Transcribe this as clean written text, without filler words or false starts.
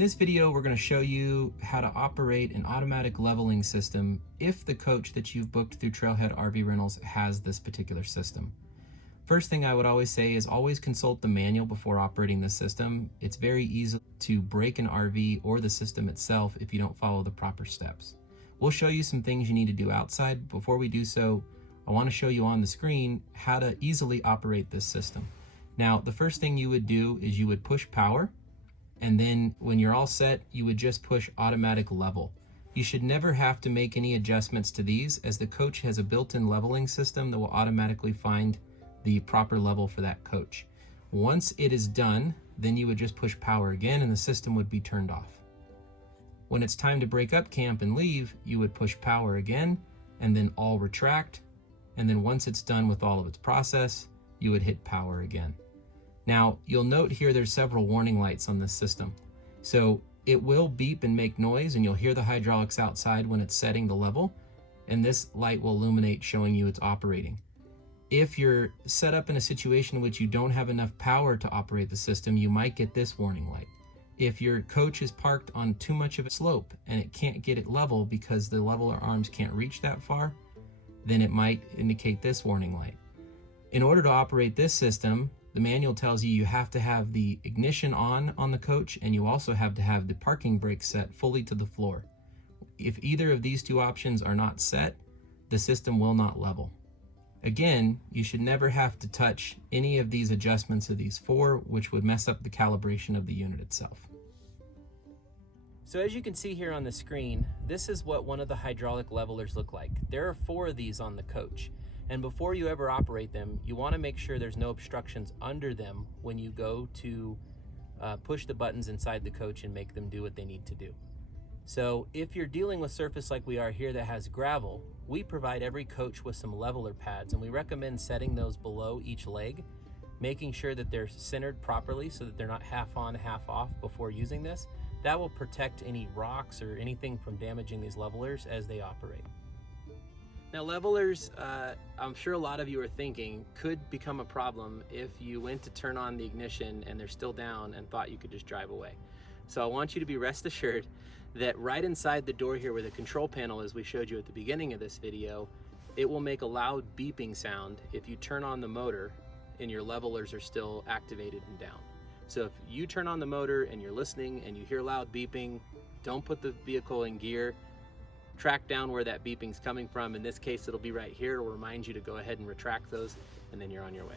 this video, we're going to show you how to operate an automatic leveling system if the coach that you've booked through Trailhead RV Rentals has this particular system. First thing I would always say is always consult the manual before operating the system. It's very easy to break an RV or the system itself if you don't follow the proper steps. We'll show you some things you need to do outside. Before we do so, I want to show you on the screen how to easily operate this system. Now, the first thing you would do is you would push power, and then when you're all set, you would just push automatic level. You should never have to make any adjustments to these, as the coach has a built-in leveling system that will automatically find the proper level for that coach. Once it is done, then you would just push power again and the system would be turned off. When it's time to break up camp and leave, you would push power again and then all retract. And then once it's done with all of its process, you would hit power again. Now, you'll note here there's several warning lights on this system. So it will beep and make noise, and you'll hear the hydraulics outside when it's setting the level, and this light will illuminate showing you it's operating. If you're set up in a situation in which you don't have enough power to operate the system, you might get this warning light. If your coach is parked on too much of a slope and it can't get it level because the leveler arms can't reach that far, then it might indicate this warning light. In order to operate this system, the manual tells you have to have the ignition on the coach, and you also have to have the parking brake set fully to the floor. If either of these two options are not set, the system will not level. Again, you should never have to touch any of these adjustments of these four, which would mess up the calibration of the unit itself. So as you can see here on the screen, this is what one of the hydraulic levelers look like. There are 4 of these on the coach. And before you ever operate them, you want to make sure there's no obstructions under them when you go to push the buttons inside the coach and make them do what they need to do. So if you're dealing with surface like we are here that has gravel, we provide every coach with some leveler pads, and we recommend setting those below each leg, making sure that they're centered properly so that they're not half on, half off before using this. That will protect any rocks or anything from damaging these levelers as they operate. Now, levelers, I'm sure a lot of you are thinking, could become a problem if you went to turn on the ignition and they're still down and thought you could just drive away. So I want you to be rest assured that right inside the door here where the control panel is, we showed you at the beginning of this video, it will make a loud beeping sound if you turn on the motor and your levelers are still activated and down. So if you turn on the motor and you're listening and you hear loud beeping, don't put the vehicle in gear. Track down where that beeping's coming from. In this case, it'll be right here. It'll remind you to go ahead and retract those, and then you're on your way.